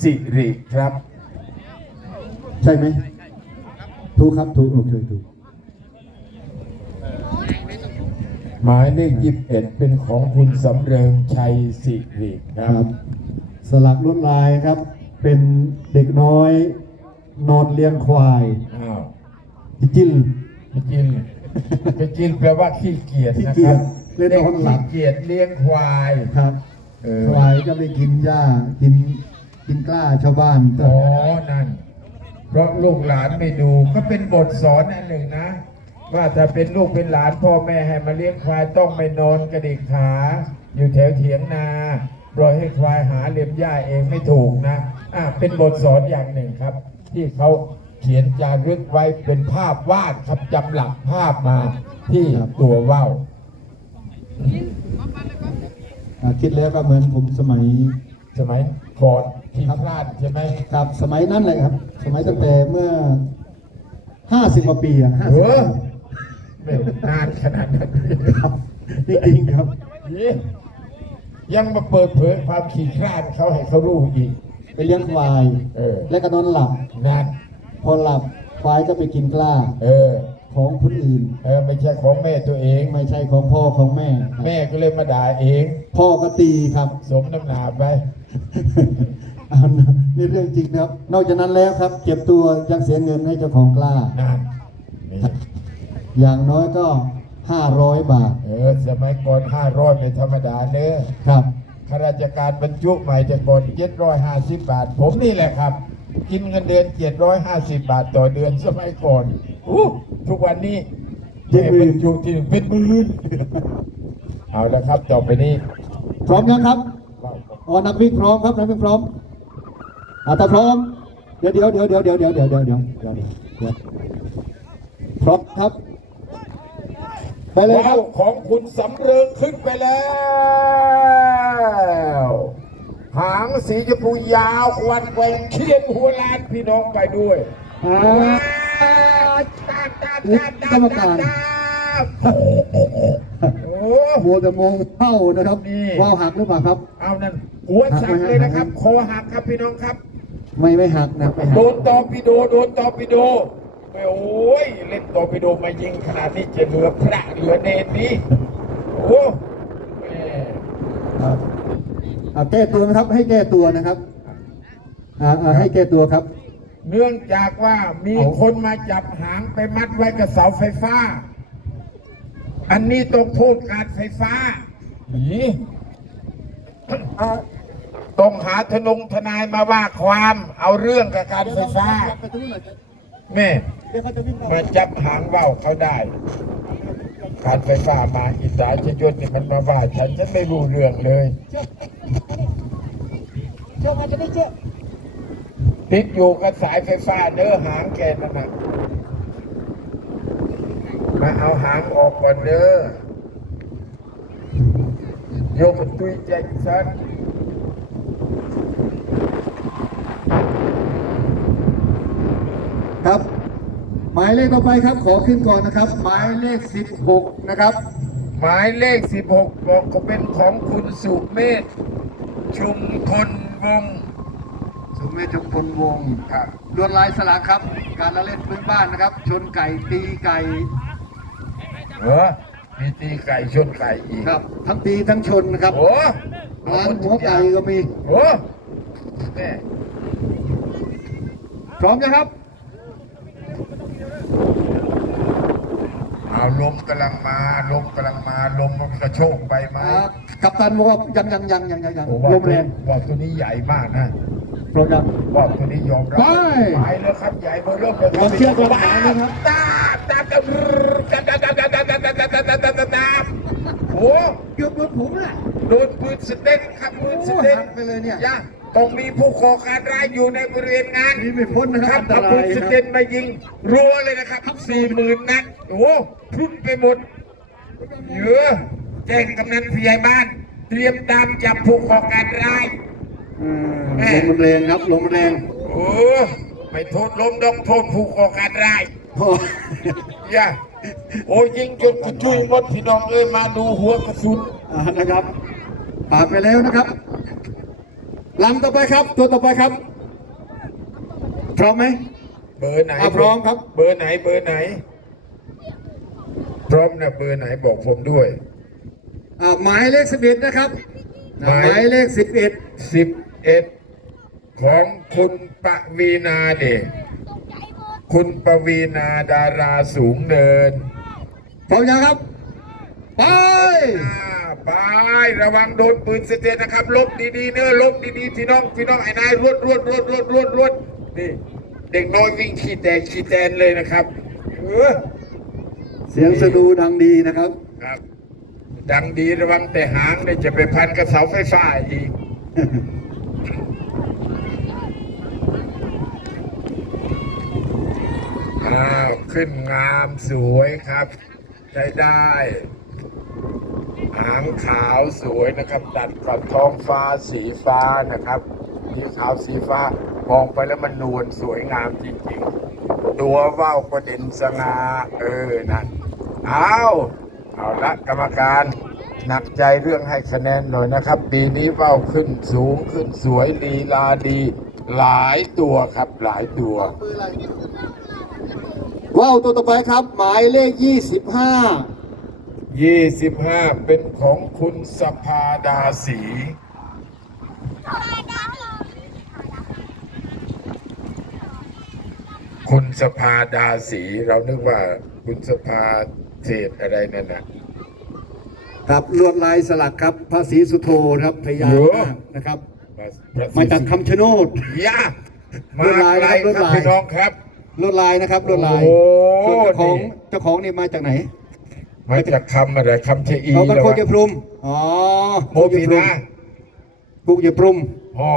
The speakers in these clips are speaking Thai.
สิริครับ ใช่ไหมถูกครับถูกโอเคถูกหมายเลขยี่สิบเอ็ดเป็นของคุณสำเริงชัยสิริคครัรับบสลักลวดลายครับ เป็นเด็กน้อยนอนเลี้ยงควายอ้าวจิ้น ไปกินไปกินแปลว่าขี้เกียจนะขี้คเกีรัยบจเล่นนอนหลัขี้บเกียจเลี้ยงควาย ครับ เออ ควายก็ไปกินหญ้ากิน กินกล้าชาวบ้านก็อ๋อนั่น เพราะลูกหลานไม่ดูก็เป็นบทสอนอันหนึ่งนะ ว่าถ้าเป็นลูกเป็นหลานพ่อแม่ให้มาเลี้ยงควายต้องไม่นอนกระดิกขา อยู่แถวเถียงนาปล่อยให้ควายหาเล็มหญ้าเองไม่ถูกนะอะเป็นบทสอนอย่างหนึ่งครับ ที่เขาเขียนจารึกไว้เป็นภาพวาดครับจำหลักภาพมาที่ตัวว่าวอ่าคิดแล้วก็เหมือนผมสมัยสมัยก่อน ที่พลาดใช่ไหมครับสมัยนั้นเลยครับ สมัยตั้งแต่เมื่อห้าสิบกว่าปีอะห้าเอสิบอไม่นานขนาดนั้นครับจริงๆครับนี่ยังมาเปิดเผยความขี้คลาดเขาให้เขารู้อีกไปเลี้ยงควายเออและก็นอนหลับนั่นพอหลับควายก็ไปกินกล้า เออ ของคนอื่น เออไม่ใช่ของแม่ตัวเอง ไม่ใช่ของพ่อของแม่ครับแม่ก็เลยมาด่าเอง พ่อก็ตีครับ สมน้ำหนาไปเอา นะนี่เรื่องจริงนะครับ นอกจากนั้นแล้วครับ เก็บตัวยังเสียเงินให้เจ้าของกล้านั่นนี่อย่างน้อยก็ 500 บาทเออ สมัยก่อนห้าร้อยไม่ธรรมดาเนื้อครับ ข้าราชการบรรจุใหม่แต่ก่อนเจ็ดร้อยห้าสิบบาท ผมนี่แหละครับ กินเงินเดือนเจ็ดร้อยห้าสิบบาทต่อเดือนสมัยก่อนอู้ทุกวันนี้เจ็ดหมื่นบรรจุที่หนึ่งเป็นหมื่นเอาละครับต่อไปนี้พร้อมยังครับ อ๋อนักวิ่งพร้อมครับนักวิ่งพร้อม อ่าถ้าพร้อม เดี๋ยวเดี๋ยวเดี๋ยวเดี๋ยวเดี๋ยวเดี๋ยวเดี๋ยวเดี๋ยวเดี๋ยวเดี๋ยวเดี๋ยวพร้อมครับ ไปเลยคว้ารัวบของคุณสำเริงขึ้นไปแล้ว หางสีชมพูยาวควันแกว่งเคียนหัวลานพี่น้องไปด้วยอ่าว้าวตามตามตามตามตามตามโอ้โมวแต่มองเข้านะครับนี่ว่าวหักหรือเปล่าครับ เอานั่นหัวสักเลยนะครับ คอหักครับพี่น้องครับ ไม่ไม่หักนะไม่หักโดนตอร์ปิโดโดนตอร์ปิโดโอ้ยเล่นตอร์ปิโดมายิงขนาดนี้จะเหลือพระเหลือเนรนี้โอ้แม่ครับอ่าแก้ตัวนะครับ ให้แก้ตัวนะครับอ่าอ่าให้แก้ตัวครับ เนื่องจากว่ามีเอาคนมาจับหางไปมัดไว้กับเสาไฟฟ้า อันนี้ต้องโทษการไฟฟ้าหนี ต้องหาทนงทนายมาว่าความเอาเรื่องกับการไฟฟ้าแม่มาจับหางว่าวเขาได้ การไฟฟ้ามาอิสาชยศนี่มันมาว่าฉันฉันไม่รู้เรื่องเลยเชื่อมาจะได้เชื่อติดอยู่กับสายไฟฟ้าเนื้อหางแกนั่นนะมาเอาหางออกก่อนเด้อโยกตุยแจ็คสัน ครับ หมายเลขต่อไปครับ ขอขึ้นก่อนนะครับ หมายเลข 16 นะครับ หมายเลข 16บอกก็เป็นของคุณสุเมธชุมพลวงศ์สุเมธจงพลวงศ์ครับลวดลายสลักครับ การละเล่นพื้นบ้านนะครับ ชนไก่ตีไก่เออมีตีไก่ชนไก่อีกครับ ทั้งตีทั้งชนนะครับโอ้ล้างหัวไก่ก็มีโอ้แม่พร้อมนะครับ เอาลมกำลังมาลมกำลังมาลมมันกระโชกไปมาอ่ากัปตันบอกว่ายังยังยังยังยังยังโอ้ว่าลมแรงว่าตัวนี้ใหญ่มากนะพร้อมยังว่าตัวนี้ยอมรับไปไปแล้วครับใหญ่เบอร์เริ่มเลยคกรัองเชียร์กองหางนะครับตามตามตามตามตามตามตามตามตามตามตามตามตามตามตามโอ้เกือบโดนผมน่ะโดนปืนสเต็นครับปืนสโอ้เต็นหักไปเลยเนี่ยย่า ต้องมีผู้ก่อการร้ายอยู่ในบริเวณงานหนีไม่พ้นนะคครัรับบอันตเอาราปืนยสคเต็รับนมายิงรัวเลยนะครับสี่หมื่นนัดโอ้โหพรุ่งไปหมดเยอะแจ้งกำนันผู้ใหญ่บ้าน เตรียมตามจับผู้ก่อการร้าย อืมลมมันแรงครับลมมันแรงโอ้ไม่โทษล้มดอกโทษผู้ก่อการร้าย โอ้อย่าโอ้ยิงจนกระจุยหมดพี่น้องเอ้ยมาดูหัวกระสุนอ่านะครับผ่านไปแล้วนะครับ ลำต่อไปครับ ตัวต่อไปครับ พร้อมไหมเบอร์ไหนอะพร้อมครับ เบอร์ไหนเบอร์ไหน พร้อมนะเบอร์ไหนบอกผมด้วย อ่าหมายเลขสิบเอ็ดนะครับอ่าหหมามาย ยเลขสิบเอ็ดสิบเอ็ดของคุณปวีนาเดชคุณปวีนาดาราสูงเนินพร้อมยังครับ ไป อ่า ไประวังโดนปืนสเตนนะครับ ลบดีๆเนอะลบดีๆพี่น้องพี่น้องไอ้นายรวดรวดรวดรวดรวดรวดนี่เด็กน้อยวิ่งขี่แตกขี่แตนเลยนะครับเออเสียงสะดูดังดีนะครับครับ ดังดีระวังแต่หางเนี่ยจะไปพันกับเสาไฟฟ้าอีกอ้าวขึ้นงามสวยครับ ได้ได้หางขาวสวยนะครับดัดกับท้องฟ้าสีฟ้านะครับสีขาวสีฟ้ามองไปแล้วมันนวลสวยงามจริงๆ ตัวว่าวก็เด่นสง่าเออนั่นเอาเอาละกรรมการหนักใจเรื่องให้คะแนนหน่อยนะครับ ปีนี้ว่าวขึ้นสูงขึ้นสวยลีลาดี หลายตัวครับหลายตัวว้าวตัวต่อไปครับ หมายเลขยี่สิบห้า 25 เป็นของคุณสภาดาสีคุณสภาดาสีเรานึกว่าคุณสภาเศษอะไรนั่นน่ะครับลวดลายสลักครับภาษีสุโธครับพยาโอ้นาคนะครับพระมาจากคำชะโนดยามาลวดลายไกลนะครับลวดครับลายพี่น้องครับลวดลายนะครับลวดลายโอ้ส่วนเจ้าของนี่เจ้าของนี่มาจากไหน มาจากคำอะไรคำชะอีเอากันเหรอโควะเยพรุมอ๋อโมปีนาปุกเยพรุมพ่อ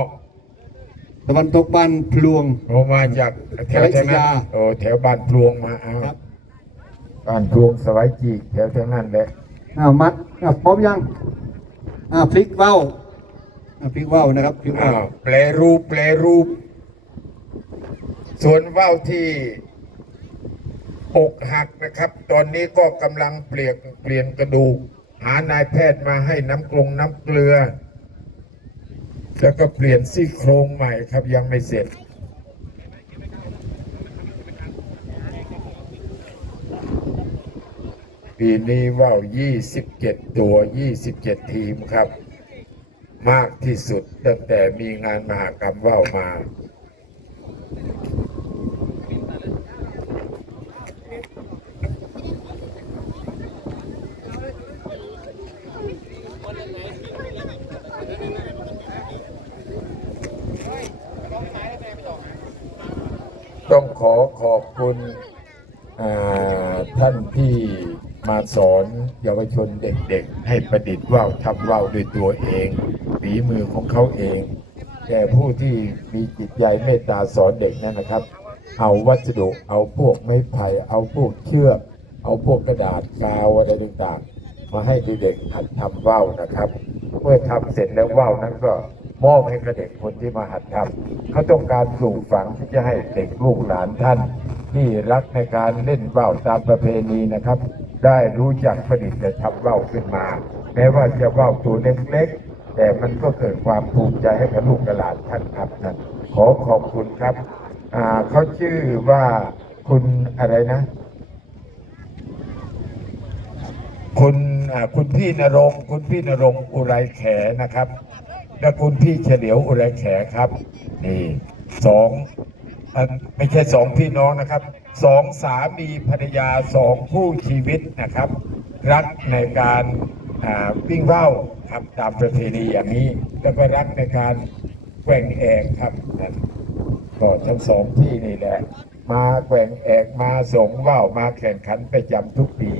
ตะวันตกบ้านพลวงโอมาจากแถวอเล็กแถซ์วนั้นยาโอ้แถวบ้านพลวงมาเอาครับบ้านพลวงสวายจีกแถวแถวนั้นแหละอ้าวมัดอ้าวพร้อมยังอ่าพลิกเว้าอ่าพลิกเว้านะครับพลิกอ้าเว้าวแปลรูปแปลรูป ส่วนว่าวที่ อกหักนะครับ ตอนนี้ก็กำลังเปลี่ยนเปลี่ยนกระดูก หานายแพทย์มาให้น้ำกลงน้ำเกลือ แล้วก็เปลี่ยนซี่โครงใหม่ครับยังไม่เสร็จปีนี้ว่าว27 ตัว 27 ทีมครับ มากที่สุดตั้งแต่มีงานมหากรรมว่าวมา ต้องขอขอบคุณท่านที่มาสอนเยาวชนเด็กๆ ให้ประดิษฐ์ว่าวทำว่าวด้วยตัวเองฝีมือของเขาเอง แก่ผู้ที่มีจิตใจเมตตาสอนเด็กนั่นนะครับ เอาวัสดุเอาพวกไม้ไผ่เอาพวกเชือก เอาพวกกระดาษกาวอะไรต่างๆ มาให้เด็กๆหัดทำว่าวนะครับ เมื่อทำเสร็จแล้วว่าวนั้นก็ มอบให้กับเด็กคนที่มาหัดทำเขาต้องการปลูกฝังที่จะให้เด็กลูกหลานท่าน ที่รักในการเล่นว่าวตามประเพณีนะครับ ได้รู้จักประดิษฐ์และทำว่าวขึ้นมา แม้ว่าจะว่าวตัวเล็กๆ แต่มันก็เกิดความภูมิใจให้กับลูกหลานท่านครับนั่นขอขอบคุณครับเขาชื่อว่าคุณอะไรนะ คุณคุณพี่นรงคุณพี่นรงอุไรแขนะครับ และคุณพี่เฉลียวอุไรแขครับ นี่สองอันไม่ใช่สองพี่น้องนะครับสองสามีภรรยาสองคู่ชีวิตนะครับ รักในการวิ่งเว่าครับตามประเพณีอย่างนี้ แล้วก็รักในการแกว่งแอกครับนั่นก็ทั้งสองที่นี่แหละ มาแกว่งแอกมาส่งว่าวมาแข่งขันประจำทุกปี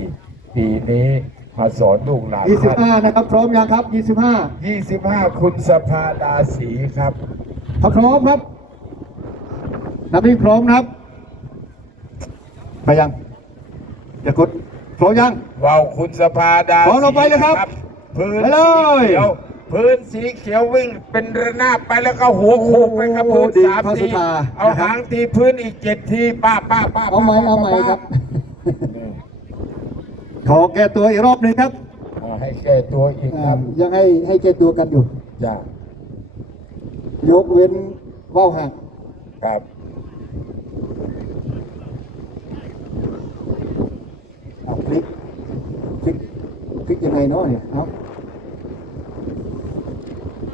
ปีนี้ มาสอนลูกหลานยี่สิบท่าห้านนะครับ พร้อมยังครับยี่สิบห้า25คุณสภาดาสีครับ ถ้าพร้อมครับนับนี้พร้อมนะครับไปยังอย่ากดพร้อมยัง ว่าวคุณสภาดาพร้อมเราไปเลยครับพื้นไปเลสีย เขียวพื้นสีเขียววิ่งเป็นระนาบไปแล้วก็หัวโขกไปครับโอ้พื้นดีสามพระสุทีธาเอานะครับหางตีพื้นอีกเจ็ดทีป้าป้าป้าเอาไหมป้เอาไหมป้ครับอืม ขอแก้ตัวอีกรอบหนึ่งครับอ่าให้แก้ตัวอีกคอ่ารับยังให้ให้แก้ตัวกันอยู่ จ้ายกเว้นว่าวหักครับ เอาพลิกพลิกพลิกยังไงเนาะเนี่ยเอา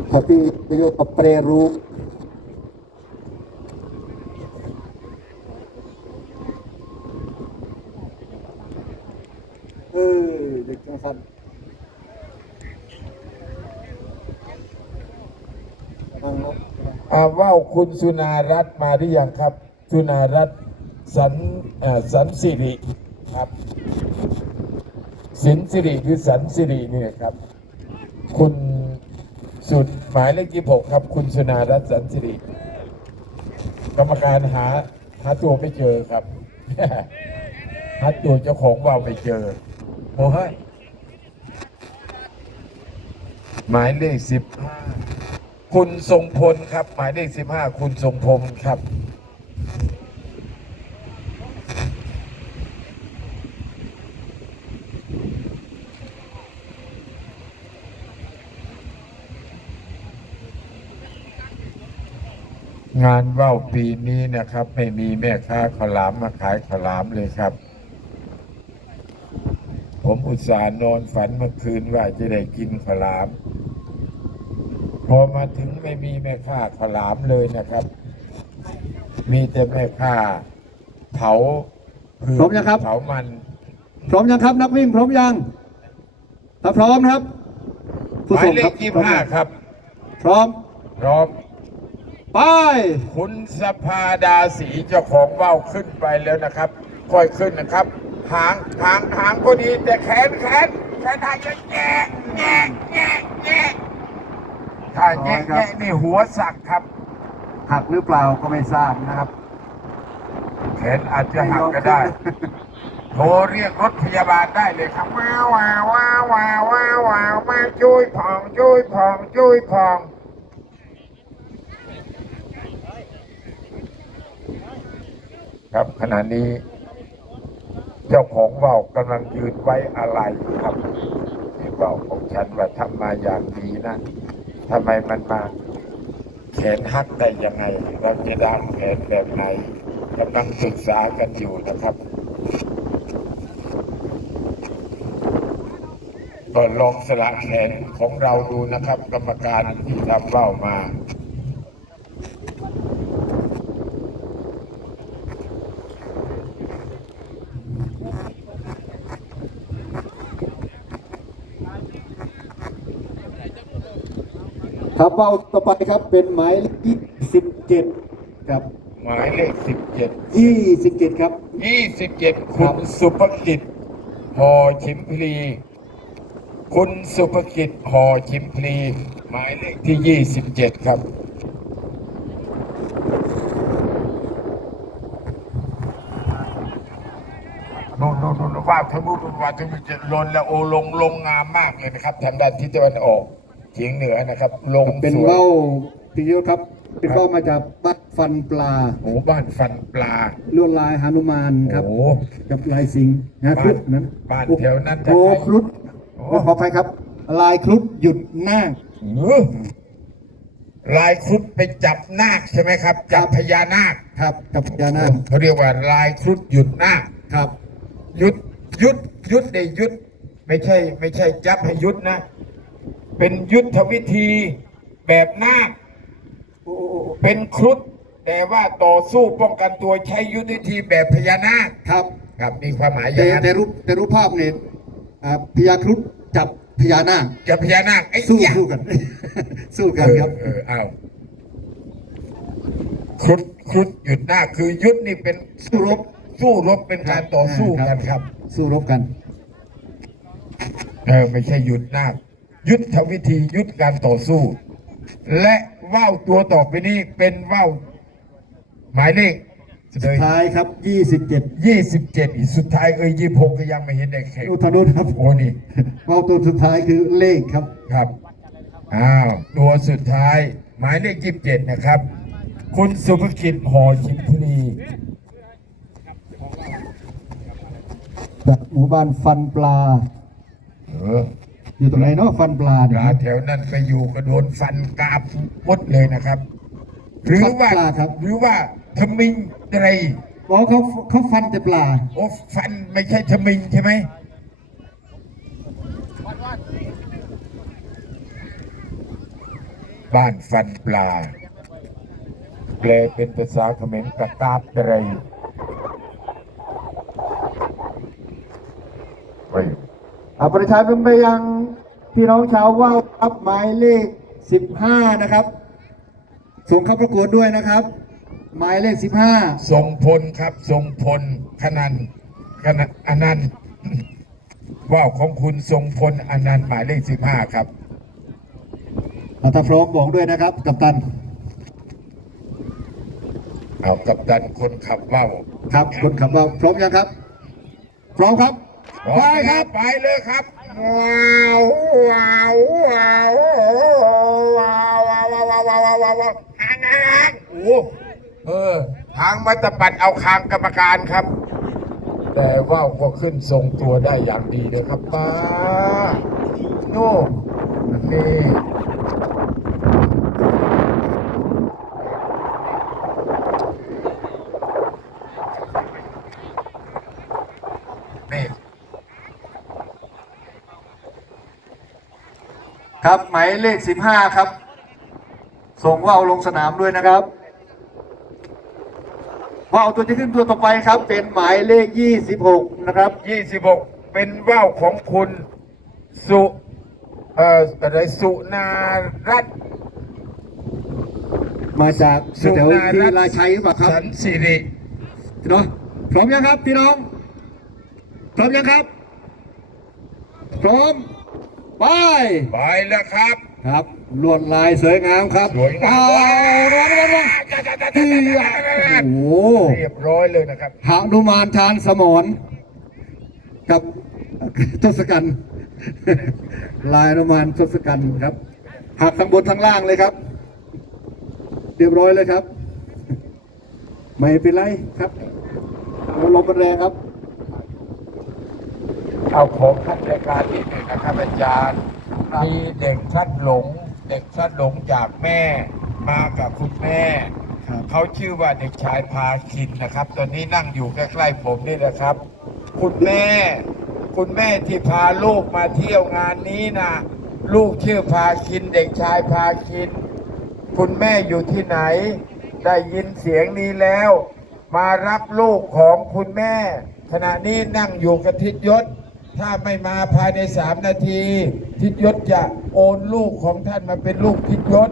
ถ้าพี่ประโยชน์กับเปรรูปเออเด็กจังสันนั่งเนาะอาว่าวคุณสุนารัตน์มาหรือยังครับ สุนารัตน์สันเอ่อสันสิริครับ สินสิริคือสันสิรินี่ครับ คุณสุดหมายเลขที่หกครับ คุณสุนารัตน์สันสิริกรรมการหาหาตัวไม่เจอครับ หาตัวเจ้าของว่าวไม่เจอ โอ้ยหมายเลขสิบห้าคุณทรงพลครับ หมายเลขสิบห้าคุณทรงพลครับงานว่าวปีนี้นะครับ ไม่มีแม่ค้าขลามมาขายขลามเลยครับ ผมอุตส่าห์นอนฝันเมื่อคืนว่าจะได้กินขาวหลาม พอมาถึงไม่มีแม่ค้าขาวหลามเลยนะครับ มีแต่แม่ค้าเผาเผือกพร้อมยังครับ เผามัน พร้อมยังครับ นักวิ่งพร้อมยังถ้าพร้อมนะครับหมายเลครัขยี่ห้าครับ พร้อมพร้อม ไป คุณสภาดาสีเจ้าของว่าวขึ้นไปแล้วนะครับ ค่อยขึ้นนะครับ หางหางหางก็ดีแต่แขนแขนแขนหางจะแงะแงะแงะแงะถ้าแงะแงะนี่หัวสักครับ หักหรือเปล่าก็ไม่ทราบนะครับ แขนอาจจะหักก็ได้ โทรเรียกรถพยาบาลได้เลยครับว้าวว้าวว้าวว้าวว้าวว้าวมาช่วยพองช่วยพองช่วยพองครับขณะนี้ เจ้าของว่าวกำลังยืนไว้อะไรครับที่ว่าวของฉันว่าทำมาอย่างดีนะทำไมมันมาแขนหักได้ยังไง เราจะด้าแขนแบบไหนกำลังศึกษากันอยู่นะครับ ก็ลองสละแขนของเราดูนะครับ กรรมการที่ทำเบ้ามา ครับเป้าต่อไปครับเป็นหมายเลขที่17ครับหมายเลขสิบเจ็ด27ครับยี่สิบเจ็ดครัคุณบสุภกิจหอชิมพลี คุณสุภกิจหอชิมพลี หมายเลขที่ยี่สิบเจ็ดครับโน่นโน่นโน่นว่าทะลุว่าทะลุจะลนและโอลงลงงามมากเลยนะครับทางด้านทิศตะวันออก เฉียงเหนือนะครับ ลงเป็นสวยเว้าพี่ยุทธครับ เป็นเว้ามาจากบัดฟันปลาโอ้บ้านฟันปลาลวดลายหานุมานครับโอ้กับลายสิงห์นะบ้านครุฑนั้นบ้านแถวนั้นจะโอ้ใครครุฑโอ้ขออภัยครับ ลายครุฑหยุดหน้าเออลายครุฑไปจับนาคใช่ไหมครับ จับพญานาคครับกับพญานาคเขาเรียกว่าลายครุฑหยุดนาคครับหยุดหยุดหยุดได้หยุด ไม่ใช่ ไม่ใช่จับให้หยุดนะ เป็นยุทธวิธีแบบนาคโอ้โอ้โอ้เป็นครุฑแต่ว่าต่อสู้ป้องกันตัวใช้ยุทธวิธีแบบพญานาคครับครับมีความหมายอแต่ย่างนั้นแต่รูปแต่รูปภาพเนี่ยอ่าพญาครุฑจับพญานาคกับพญานาคไอ้สู้ยะสู้กัน สู้กันครับเออเออเอาครุฑครุฑหยุดหน้าคคือยุทธนี่เป็นสู้รบสู้รบเป็นการต่อสู้กันครับ สู้รบกัน เออไม่ใช่หยุดหน้าค ยุทธวิธียุทธการต่อสู้ และว่าวตัวต่อไปนี้เป็นว่าวหมายเลขสุดท้ายครับ 27ยี่สิบเจ็ดสุดท้ายเอ้ยยี่หกก็ยังไม่เห็นได้แข่งอุทนุครับโอ้นี่เป้าตัวสุดท้ายคือเลขครับครับอ้าวตัวสุดท้าย หมายเลขยี่สิบเจ็ดนะครับ คุณสุภกิจหอชิมพลีจากหมู่บ้านฟันปลา เออ อยู่ตรงไหนเนาะฟันปลาปเนี่ยลาแถวนั้นไปอยู่ก็โดนฟันกราบหมดเลยนะครับ หรือว่าปลาครับ หรือว่าทมิงอะไรอ๋อเขาเขาฟันแต่ปลา โอ้ฟันไม่ใช่ทมิงใช่ไหมบ้านฟันปลาแปลเป็นภาษาเขมรกระตาบอะไรไว้ อา ประชาชนไปยังพี่น้องชาวว่าวครับหมายเลข 15 นะครับ ส่งเข้าประกวดด้วยนะครับ หมายเลข 15 ทรงพลครับทรงพลขนันขนันอนันต์ว่าวของคุณทรงพลอนันต์หมายเลขสิบห้าครับอะถ้าพร้อมบอกด้วยนะครับ กัปตันเอากับดันคนขับว่าวครับคนขับว่าวพร้อมยังครับ พร้อมครับพร้อม ไปครับไปเลยครับว้าวว้าวว้าวว้าวว้าวว้าวว้าวว้าวว้าวว้าวว้าวหางหางโอ้เออทางมัตตปัดเอาคางกรรมการครับ แต่ว่าวก็ขึ้นทรงตัวได้อย่างดีเลยครับป้าโน่นี่ ครับ หมายเลข15ครับ ส่งว่าวลงสนามด้วยนะครับว่าวตัวจะขึ้นตัวต่อไปครับ เป็นหมายเลข26นะครับ26เป็นว่าวของคุณสุเอ่ออะไรสุนารัตน์มาจากสุแถวนาที่รัตน์ราชัยหรือเปล่าครับสันสิริพี่น้องพร้อมยังครับพี่น้อง พร้อมยังครับ พร้อม ไป ไปแล้วครับ ครับลวดลายสวยงามครับสวยงามเอาระวังระวังระวังที่โอ้โหเรียบร้อยเลยนะครับหานุมานทานสมรกับทศกัณฐ์ลายหนุมานทศกัณฐ์ครับหักทั้งบนทั้งล่างเลยครับ เรียบร้อยเลยครับ ไม่เป็นไรครับลมมันแรงครับ เอาของท่านรายการที่หนึ่งนะครับอาจารย์มีเด็กพลัดหลง เด็กพลัดหลงจากแม่มากับคุณแม่ครับเขาชื่อว่าเด็กชายพาคินนะครับ ตอนนี้นั่งอยู่ใกล้ๆผมนี่นะครับ คุณแม่ คุณแม่ที่พาลูกมาเที่ยวงานนี้นะลูกชื่อพาคิน เด็กชายพาคิน คุณแม่อยู่ที่ไหน ได้ยินเสียงนี้แล้ว มารับลูกของคุณแม่ ขณะนี้นั่งอยู่กับทิศยศ ถ้าไม่มาภายในสามนาที ทิศยศจะโอนลูกของท่านมาเป็นลูกทิศยศ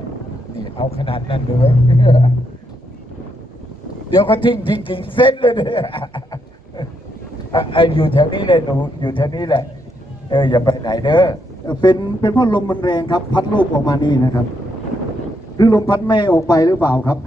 นี่เอาขนาดนั้นเลยเดี๋ยวก็ทิ้งทิ้งทิ้งเส้นเลยเนี่ยอะอะอยู่แถวนี้เลยหนูอยู่แถวนี้แหละ เอออย่าไปไหนเด้อเป็นเป็นเพราะลมมันแรงครับ พัดลูกออกมานี่นะครับ หรือลมพัดแม่ออกไปหรือเปล่าครับ